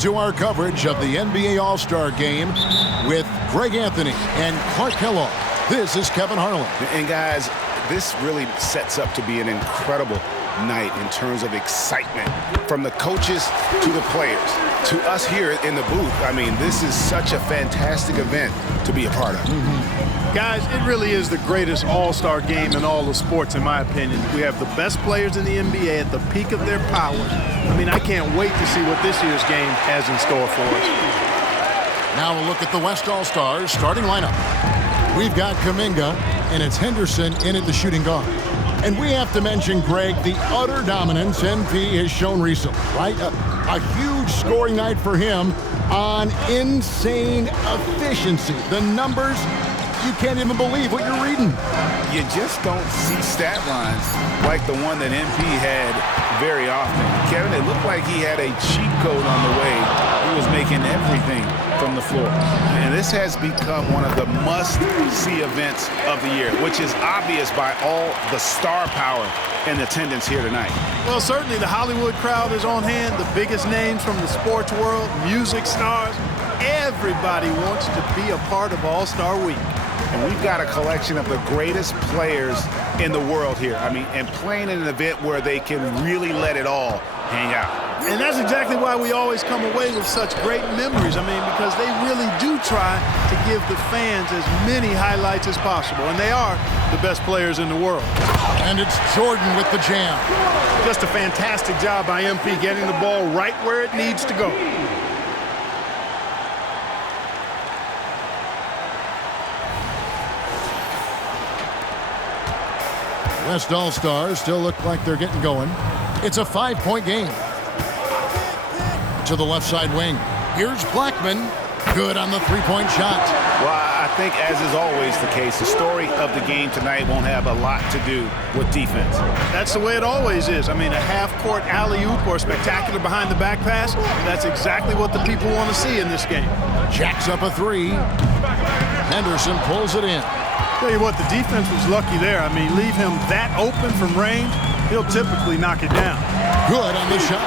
To our coverage of the NBA All-Star Game with Greg Anthony and Clark Kellogg. This is Kevin Harlan. And guys, this really sets up to be an incredible night in terms of excitement from the coaches to the players to us here in the booth. I mean, this is such a fantastic event to be a part of. Guys, it really is the greatest all-star game in all of sports, in my opinion. We have the best players in the NBA at the peak of their powers. I mean, I can't wait to see what this year's game has in store for us. Now we'll look at the West All-Stars starting lineup. We've got Kuminga, and it's Henderson in at the shooting guard. And we have to mention, Greg, the utter dominance MP has shown recently, right? A huge scoring night for him on insane efficiency. The numbers, you can't even believe what you're reading. You just don't see stat lines like the one that MP had very often. Kevin, it looked like he had a cheat code on the way. He was making everything from the floor. And this has become one of the must-see events of the year, which is obvious by all the star power and attendance here tonight. Well, certainly the Hollywood crowd is on hand, the biggest names from the sports world, music stars. Everybody wants to be a part of All-Star Week. And we've got a collection of the greatest players in the world here. I mean, and playing in an event where they can really let it all hang out. And that's exactly why we always come away with such great memories. I mean, because they really do try to give the fans as many highlights as possible. And they are the best players in the world. And it's Jordan with the jam. Just a fantastic job by MP getting the ball right where it needs to go. West All-Stars still look like they're getting going. It's a 5-point game. To the left side wing. Here's Blackman. Good on the three-point shot. Well, I think, as is always the case, the story of the game tonight won't have a lot to do with defense. That's the way it always is. I mean, a half-court alley-oop or a spectacular behind-the-back pass, that's exactly what the people want to see in this game. Jacks up a three. Henderson pulls it in. Tell you what, the defense was lucky there. I mean, leave him that open from range, he'll typically knock it down. Good on the shot.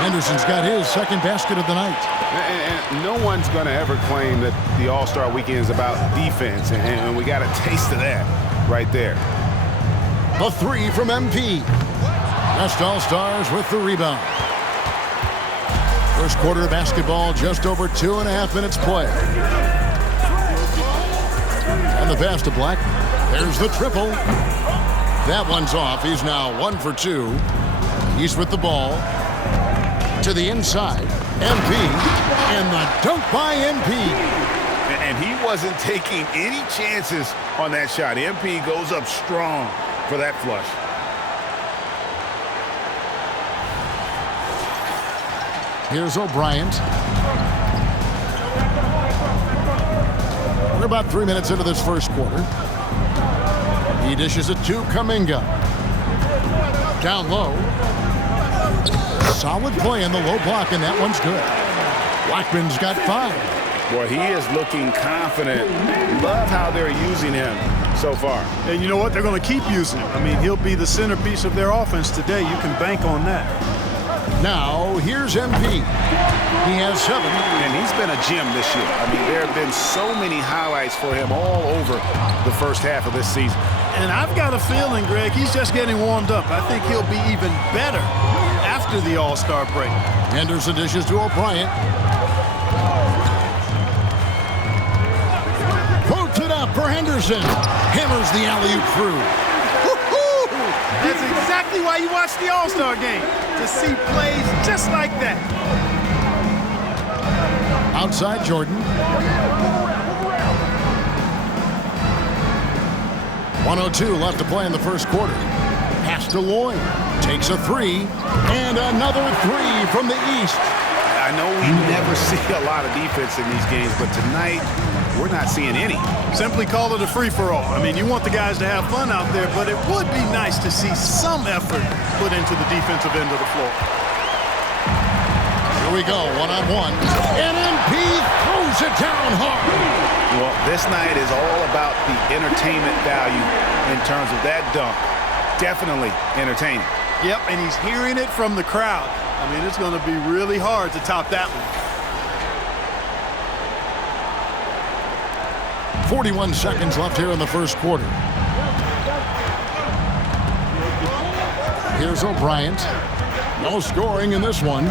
Henderson's got his second basket of the night. And no one's going to ever claim that the All-Star Weekend is about defense, and we got a taste of that right there. The three from MP. West All-Stars with the rebound. First quarter of basketball, just over 2.5 minutes play. And the pass to Black. There's the triple. That one's off. He's now 1 for 2. He's with the ball. To the inside. MP. And the dunk by MP. And he wasn't taking any chances on that shot. MP goes up strong for that flush. Here's O'Bryant. We're about 3 minutes into this first quarter. He dishes it to Kuminga. Down low. Solid play in the low block, and that one's good. Blackman's got 5. Boy, he is looking confident. Love how they're using him so far. And you know what? They're going to keep using him. I mean, he'll be the centerpiece of their offense today. You can bank on that. Now, here's MP. He has 7. And he's been a gem this year. I mean, there have been so many highlights for him all over the first half of this season. And I've got a feeling, Greg, he's just getting warmed up. I think he'll be even better after the All-Star break. Henderson dishes to O'Brien. Puts it up for Henderson. Hammers the alley-oop through. That's exactly why you watch the All-Star game, to see plays just like that. Outside Jordan. 1:02 left to play in the first quarter. Pass to Lloyd. Takes a 3. And another 3 from the East. I know we never see a lot of defense in these games, but tonight we're not seeing any. Simply call it a free-for-all. I mean, you want the guys to have fun out there, but it would be nice to see some effort put into the defensive end of the floor. Here we go, one-on-one. And MP throws it down hard. Well, this night is all about the entertainment value in terms of that dunk. Definitely entertaining. Yep, and he's hearing it from the crowd. I mean, it's going to be really hard to top that one. 41 seconds left here in the first quarter. Here's O'Brien. No scoring in this one.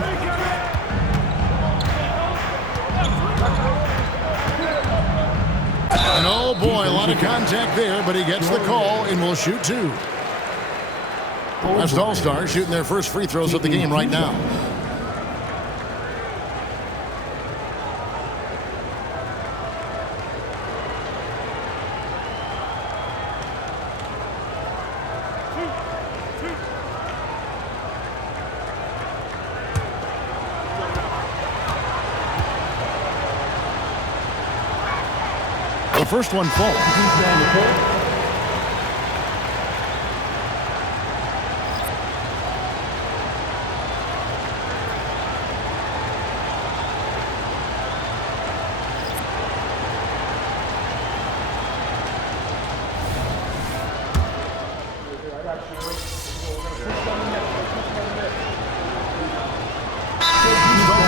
And oh boy, a lot of contact there, but he gets the call and will shoot two. West All-Stars shooting their first free throws of the game right now. The first one falls.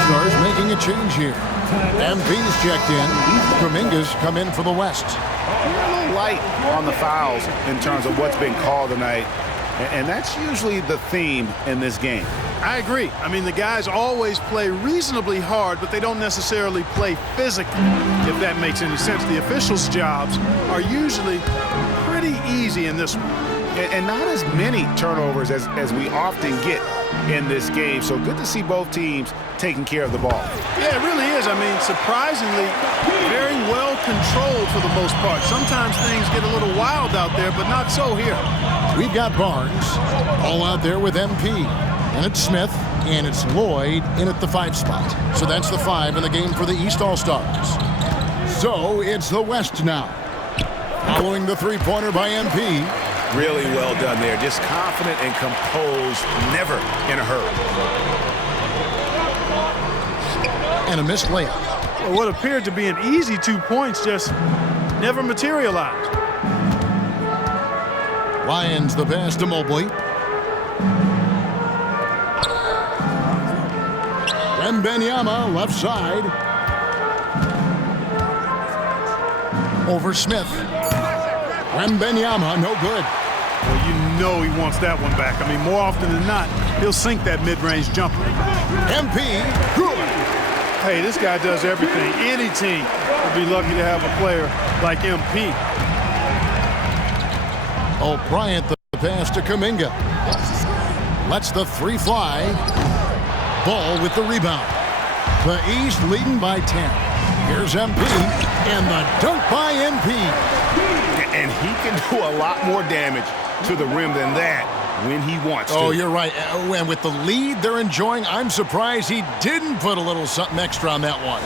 Stars making a change here. MP's checked in. Kuminga's come in for the West. A little light on the fouls in terms of what's been called tonight, and that's usually the theme in this game. I agree. I mean, the guys always play reasonably hard, but they don't necessarily play physically, if that makes any sense. The officials' jobs are usually pretty easy in this one. And not as many turnovers as we often get in this game. So good to see both teams taking care of the ball. Yeah, it really is. I mean, surprisingly, very well controlled for the most part. Sometimes things get a little wild out there, but not so here. We've got Barnes all out there with MP. And it's Smith, and it's Lloyd in at the 5 spot. So that's the 5 in the game for the East All-Stars. So it's the West now. Following the three-pointer by MP. Really well done there. Just confident and composed, never in a hurry. And a missed layup. Well, what appeared to be an easy 2 points just never materialized. Lions the pass to Mobley. Wembanyama left side. Over Smith. Wembanyama, no good. Well, you know he wants that one back. I mean, more often than not, he'll sink that mid-range jumper. MP, good. Hey, this guy does everything. Any team would be lucky to have a player like MP. O'Brien the pass to Kuminga. Lets the 3 fly. Ball with the rebound. The East leading by 10. Here's MP, and the dunk by MP. And he can do a lot more damage to the rim than that when he wants to. Oh, you're right. And with the lead they're enjoying, I'm surprised he didn't put a little something extra on that one.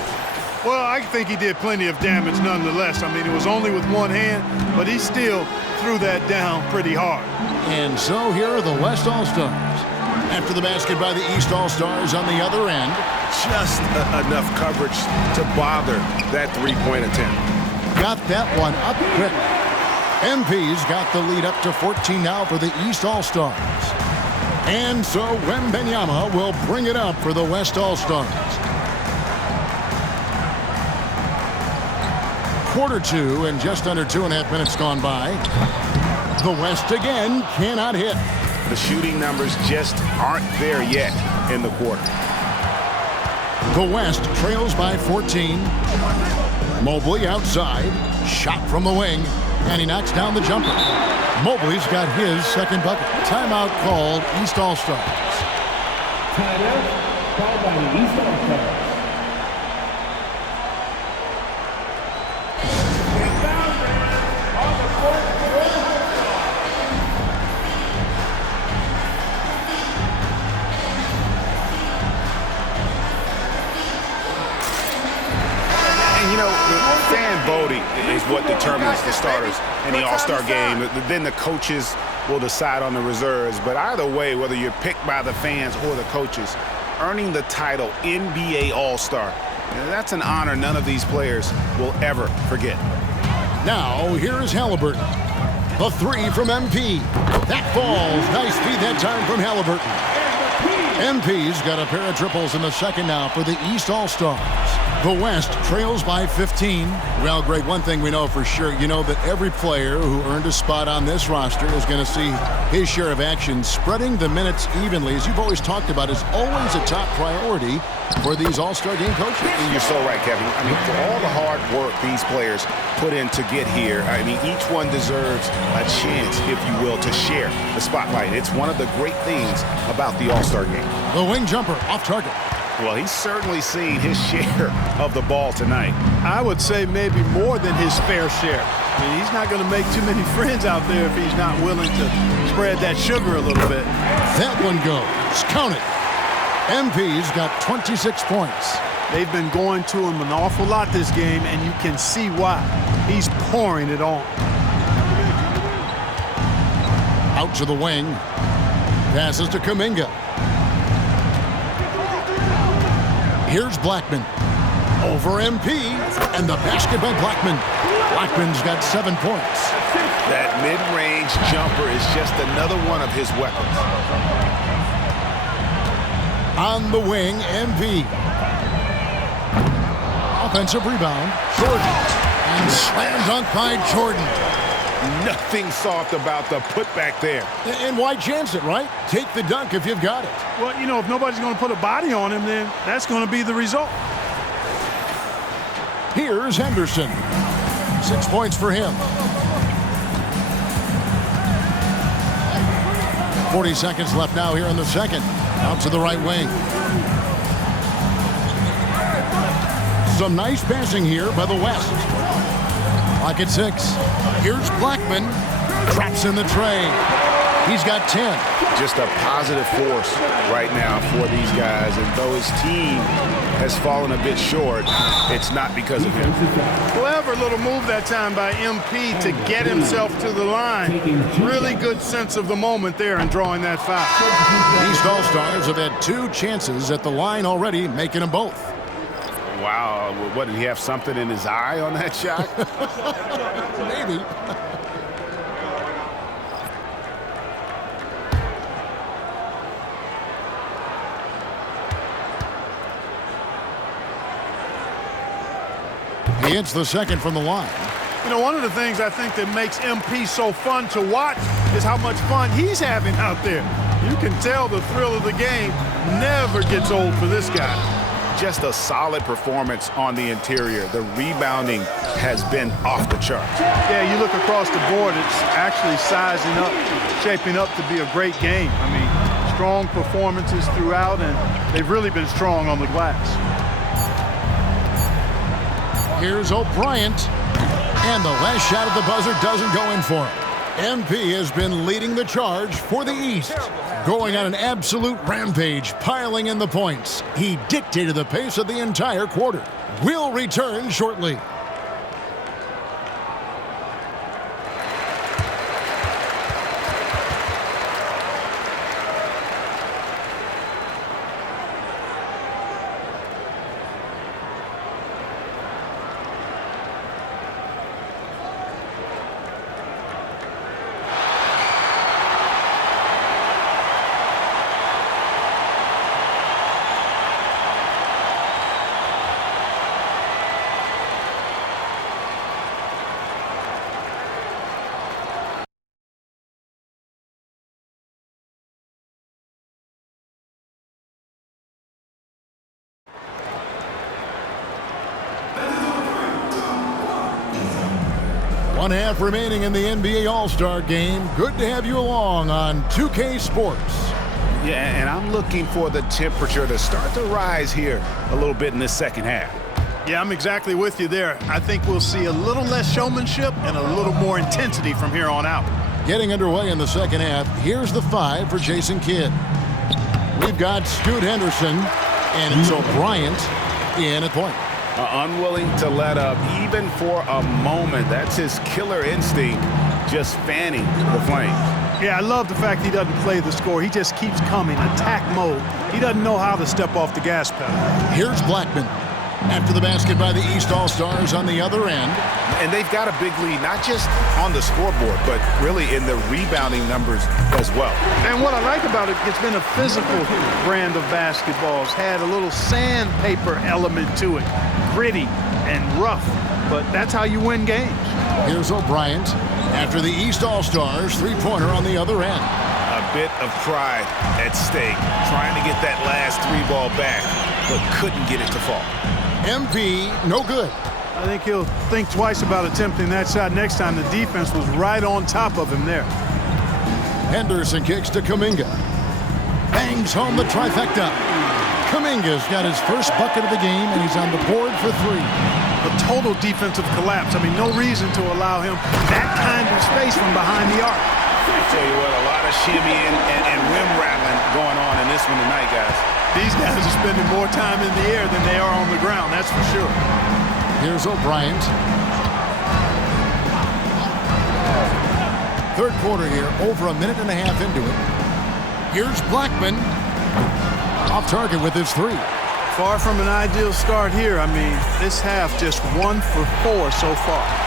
Well, I think he did plenty of damage nonetheless. I mean, it was only with one hand, but he still threw that down pretty hard. And so here are the West All-Stars. After the basket by the East All-Stars on the other end. Just enough coverage to bother that three-point attempt. Got that one up quick. MP's got the lead up to 14 now for the East All-Stars. And so Wembanyama will bring it up for the West All-Stars. Quarter 2 and just under 2.5 minutes gone by. The West again cannot hit. The shooting numbers just aren't there yet in the quarter. The West trails by 14. Mobley outside. Shot from the wing. And he knocks down the jumper. Mobley's got his second bucket. Timeout called East All-Stars. Timeout called by the East All-Stars. You know, the fan voting is what determines the starters in the All-Star game. Then the coaches will decide on the reserves. But either way, whether you're picked by the fans or the coaches, earning the title NBA All-Star, that's an honor none of these players will ever forget. Now, here is Halliburton. The 3 from MP. That falls. Nice feed that time from Halliburton. MP's got a pair of triples in the second now for the East All-Stars. The West trails by 15. Well, Greg, one thing we know for sure, you know that every player who earned a spot on this roster is going to see his share of action. Spreading the minutes evenly, as you've always talked about, is always a top priority for these All-Star game coaches. You're so right, Kevin. I mean, for all the hard work these players put in to get here, I mean, each one deserves a chance, if you will, to share the spotlight. It's one of the great things about the All-Star game. The wing jumper off target. Well, he's certainly seen his share of the ball tonight. I would say maybe more than his fair share. I mean, he's not going to make too many friends out there if he's not willing to spread that sugar a little bit. That one goes. Count it. MP's got 26 points. They've been going to him an awful lot this game, and you can see why. He's pouring it on. Out to the wing. Passes to Kuminga. Here's Blackman. Over MP. And the basket by Blackman. Blackman's got 7 points. That mid-range jumper is just another one of his weapons. On the wing, MP. Offensive rebound. Jordan. And slam dunk by Jordan. Nothing soft about the putback there. And why chance it, right? Take the dunk if you've got it. Well, you know, if nobody's going to put a body on him, then that's going to be the result. Here's Henderson. 6 points for him. 40 seconds left now here in the second. Out to the right wing. Some nice passing here by the West. Clock at 6. Here's Blackman. Traps in the tray. He's got 10. Just a positive force right now for these guys. And though his team has fallen a bit short, it's not because of him. Clever little move that time by MP to get himself to the line. Really good sense of the moment there in drawing that foul. These All-Stars have had 2 chances at the line already, making them both. Wow, what, did he have something in his eye on that shot? Maybe. He hits the second from the line. You know, one of the things I think that makes MP so fun to watch is how much fun he's having out there. You can tell the thrill of the game never gets old for this guy. Just a solid performance on the interior. The rebounding has been off the charts. Yeah, you look across the board, it's actually sizing up, shaping up to be a great game. I mean, strong performances throughout, and they've really been strong on the glass. Here's O'Bryant. And the last shot at the buzzer doesn't go in for him. MP has been leading the charge for the East. Going on an absolute rampage, piling in the points. He dictated the pace of the entire quarter. We'll return shortly. One half remaining in the NBA All-Star Game. Good to have you along on 2K Sports. Yeah, and I'm looking for the temperature to start to rise here a little bit in this second half. Yeah, I'm exactly with you there. I think we'll see a little less showmanship and a little more intensity from here on out. Getting underway in the second half, here's the 5 for Jason Kidd. We've got Scoot Henderson, and it's O'Bryant in at point. Unwilling to let up even for a moment. That's his killer instinct, just fanning the flames. Yeah, I love the fact he doesn't play the score. He just keeps coming, attack mode. He doesn't know how to step off the gas pedal. Here's Blackman. After the basket by the East All-Stars on the other end. And they've got a big lead, not just on the scoreboard, but really in the rebounding numbers as well. And what I like about it, it's been a physical brand of basketball. It's had a little sandpaper element to it, gritty and rough, but that's how you win games. Here's O'Brien after the East All-Stars three-pointer on the other end. A bit of pride at stake, trying to get that last three ball back, but couldn't get it to fall. MP, no good. I think he'll think twice about attempting that shot next time. The defense was right on top of him there. Henderson kicks to Kuminga. Bangs home the trifecta. Kuminga's got his first bucket of the game, and he's on the board for three. A total defensive collapse. I mean, no reason to allow him that kind of space from behind the arc. I tell you what, a lot of shimmying and rim rattling going on in this one tonight, guys. These guys are spending more time in the air than they are on the ground, that's for sure. Here's O'Brien. Third quarter here, over a minute and a half into it. Here's Blackman. Off target with his three. Far from an ideal start here. I mean, this half just 1 for 4 so far.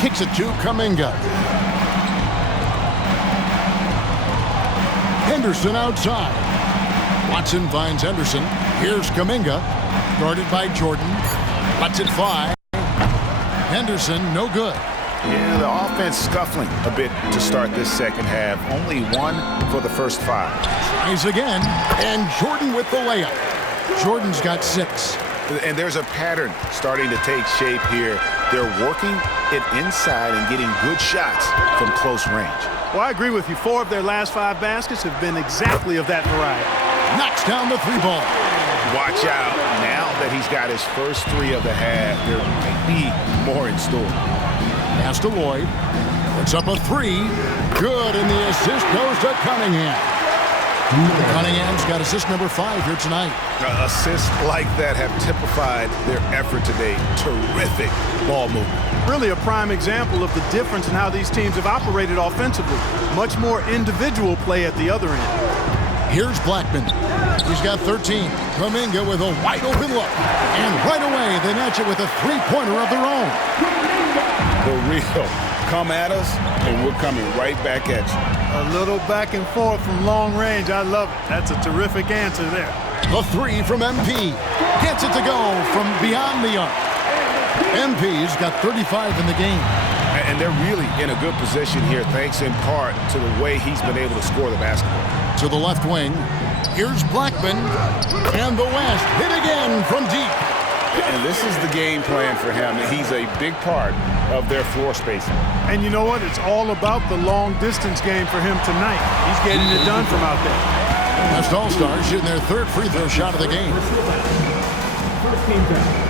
Kicks it to Kuminga. Henderson outside. Watson finds Henderson. Here's Kuminga. Guarded by Jordan. Lets it fly. Henderson, no good. Yeah, the offense scuffling a bit to start this second half. Only 1 for the first 5. Tries again. And Jordan with the layup. Jordan's got 6. And there's a pattern starting to take shape here. They're working it inside and getting good shots from close range. Well, I agree with you. 4 of their last 5 baskets have been exactly of that variety. Knocks down the 3 ball. Watch out. Now that he's got his first 3 of the half, there might be more in store. Pass to Lloyd. Puts up a 3. Good, and the assist goes to Cunningham. Cunningham's got assist number 5 here tonight. Assists like that have typified their effort today. Terrific ball movement. Really a prime example of the difference in how these teams have operated offensively. Much more individual play at the other end. Here's Blackman. He's got 13. Kuminga with a wide open look. And right away, they match it with a three-pointer of their own. The real come at us, and we're coming right back at you. A little back and forth from long range. I love it. That's a terrific answer there. The 3 from MP. Gets it to go from beyond the arc. MP's got 35 in the game. And they're really in a good position here, thanks in part to the way he's been able to score the basketball. To the left wing. Here's Blackman. And the West hit again from deep. And this is the game plan for him. He's a big part of their floor spacing. And you know what? It's all about the long-distance game for him tonight. He's getting it done from out there. West All-Stars shooting their 3rd free throw shot of the game. First team foul.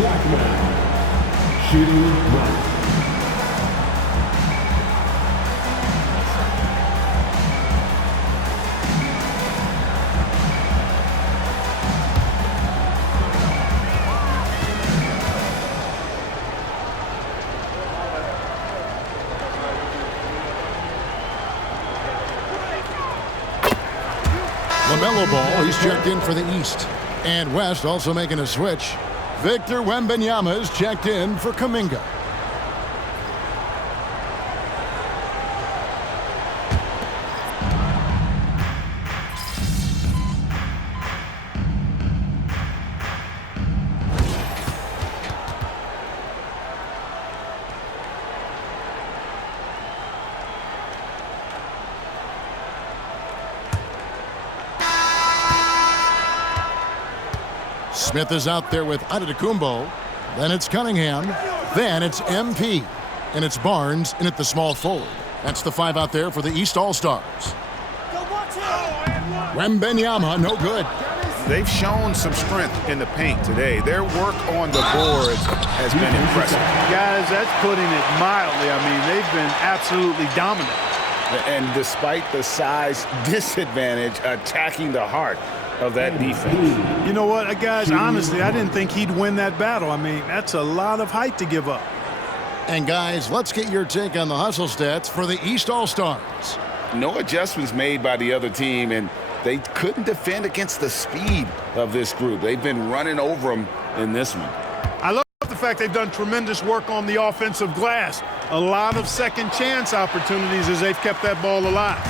Blackman. Shooting one. LaMelo Ball, he's checked in for the East. And West also making a switch. Victor Wembanyama is checked in for Kuminga. Smith is out there with Antetokounmpo. Then it's Cunningham. Then it's MP. And it's Barnes in at the small forward. That's the 5 out there for the East All-Stars. Wembanyama, no good. They've shown some strength in the paint today. Their work on the boards has been impressive. Guys, that's putting it mildly. I mean, they've been absolutely dominant. And despite the size disadvantage, attacking the heart of that defense. You know what, guys, honestly, I didn't think he'd win that battle. I mean, that's a lot of height to give up. And guys, let's get your take on the hustle stats for the East All-Stars. no adjustments made by the other team, and they couldn't defend against the speed of this group. They've been running over them in this one. I love the fact they've done tremendous work on the offensive glass. A lot of second chance opportunities as they've kept that ball alive.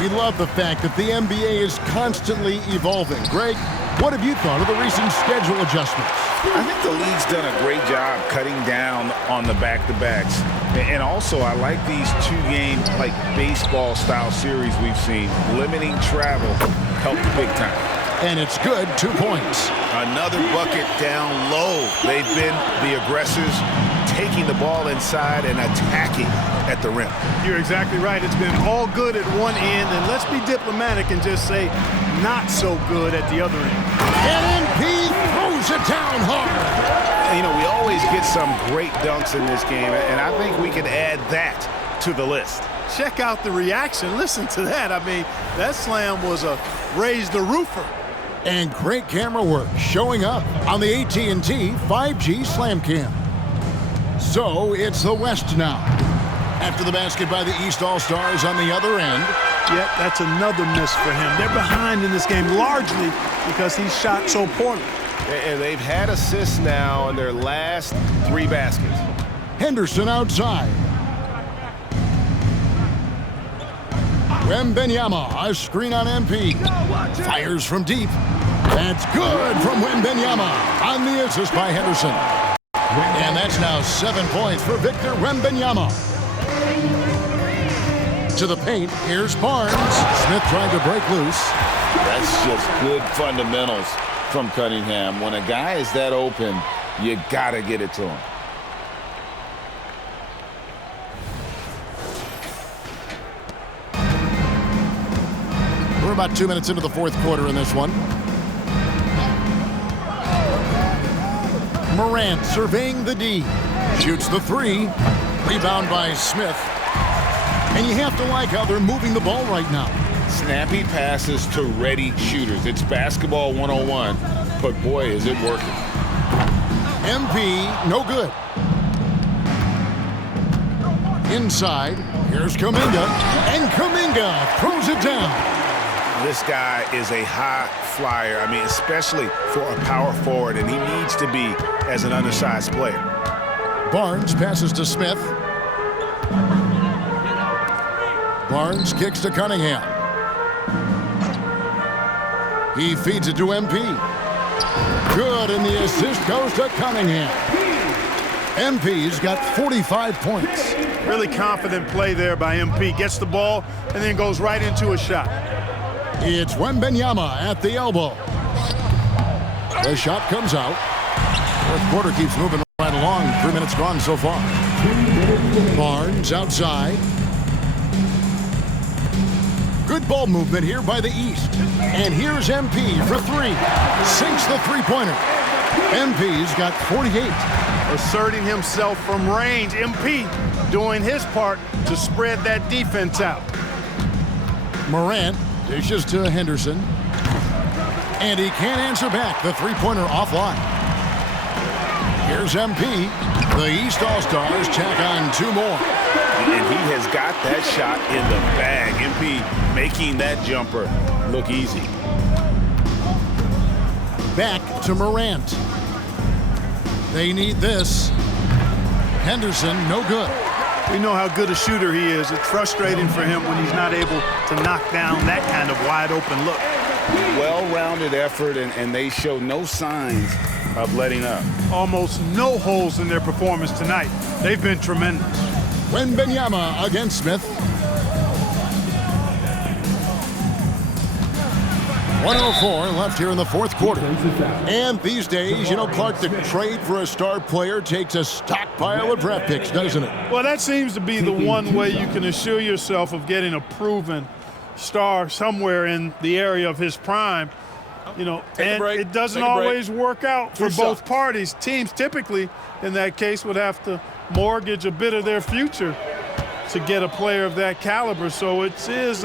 We love the fact that the NBA is constantly evolving. Greg, what have you thought of the recent schedule adjustments? I think the league's done a great job cutting down on the back-to-backs. And also, I like these two-game, like baseball-style series we've seen. Limiting travel helped big time. And it's good, 2 points. Another bucket down low. They've been the aggressors, taking the ball inside and attacking at the rim. You're exactly right. It's been all good at one end, and let's be diplomatic and just say not so good at the other end. And MP throws it down hard. You know, we always get some great dunks in this game, and I think we can add that to the list. Check out the reaction. Listen to that. I mean, that slam was a raise the roofer. And great camera work showing up on the AT&T 5G Slam Cam. So it's the West now. After the basket by the East All-Stars on the other end. Yep, that's another miss for him. They're behind in this game largely because he shot so poorly. And they've had assists now in their last 3 baskets. Henderson outside. Wembanyama, a screen on MP. Fires from deep. That's good from Wembanyama on the assist by Henderson. And that's now 7 points for Victor Wembanyama. To the paint, here's Barnes. Smith trying to break loose. That's just good fundamentals from Cunningham. When a guy is that open, you gotta get it to him. We're about 2 minutes into the fourth quarter in this one. Morant surveying the D. Shoots the 3. Rebound by Smith. And you have to like how they're moving the ball right now. Snappy passes to ready shooters. It's basketball 101, but boy, is it working. MP, no good. Inside, here's Kuminga, and Kuminga throws it down. This guy is a high flyer. I mean, especially for a power forward, and he needs to be as an undersized player. Barnes passes to Smith. Barnes kicks to Cunningham. He feeds it to MP. Good, and the assist goes to Cunningham. MP's got 45 points. Really confident play there by MP. Gets the ball and then goes right into a shot. It's Wembanyama at the elbow. The shot comes out. Fourth quarter keeps moving right along. 3 minutes gone so far. Barnes outside. Good ball movement here by the East. And here's MP for 3. Sinks the three-pointer. MP's got 48. Asserting himself from range. MP doing his part to spread that defense out. Morant dishes to Henderson. And he can't answer back. The three-pointer offline. Here's MP. The East All-Stars tack on 2 more. And he has got that shot in the bag. MP making that jumper look easy. Back to Morant. They need this. Henderson, no good. We know how good a shooter he is. It's frustrating for him when he's not able to knock down that kind of wide-open look. Well-rounded effort, and they show no signs of letting up. Almost no holes in their performance tonight. They've been tremendous. Wembanyama against Smith. 104 left here in the fourth quarter. And these days, you know, Clark, the trade for a star player takes a stockpile of draft picks, doesn't it? Well, that seems to be the one way you can assure yourself of getting a proven star somewhere in the area of his prime. You know, and it doesn't always work out for both parties. Teams typically, in that case, would have to mortgage a bit of their future to get a player of that caliber. So it is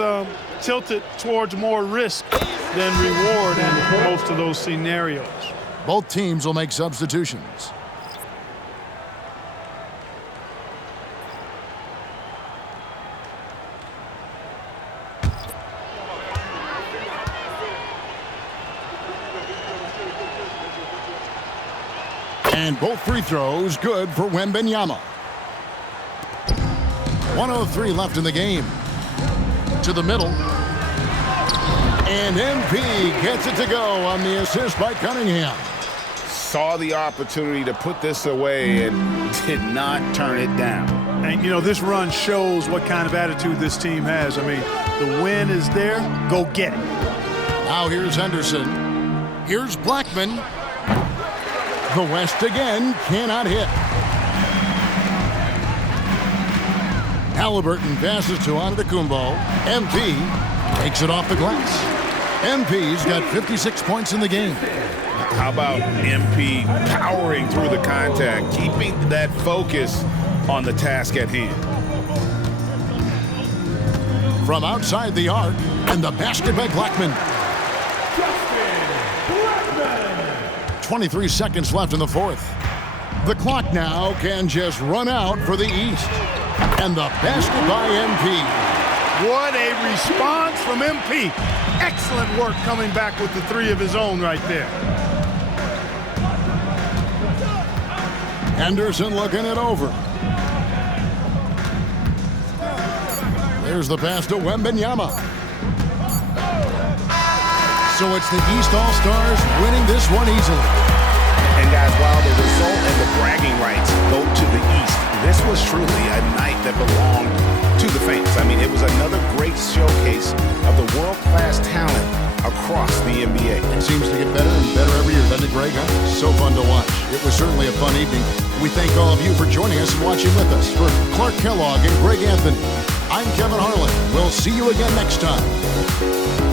tilted towards more risk than reward in most of those scenarios. Both teams will make substitutions. And both free throws good for Wembanyama. 1:03 left in the game. To the middle. And MP gets it to go on the assist by Cunningham. Saw the opportunity to put this away and did not turn it down. And, you know, this run shows what kind of attitude this team has. I mean, the win is there. Go get it. Now here's Henderson. Here's Blackman. The West again cannot hit. Halliburton passes to Antetokounmpo. MP takes it off the glass. MP's got 56 points in the game. How about MP powering through the contact, keeping that focus on the task at hand. From outside the arc, and the basket by Blackman. 23 seconds left in the fourth. The clock now can just run out for the East. And the basket by MP. What a response from MP. Excellent work coming back with the three of his own right there. Henderson looking it over. There's the pass to Wembanyama. So it's the East All-Stars winning this one easily. And guys, while the result and the bragging rights go to the East, this was truly a night that belonged to the fans. I mean, it was another great showcase of the world-class talent across the NBA. It seems to get better and better every year, doesn't it, Greg? Huh? So fun to watch. It was certainly a fun evening. We thank all of you for joining us and watching with us. For Clark Kellogg and Greg Anthony, I'm Kevin Harlan. We'll see you again next time.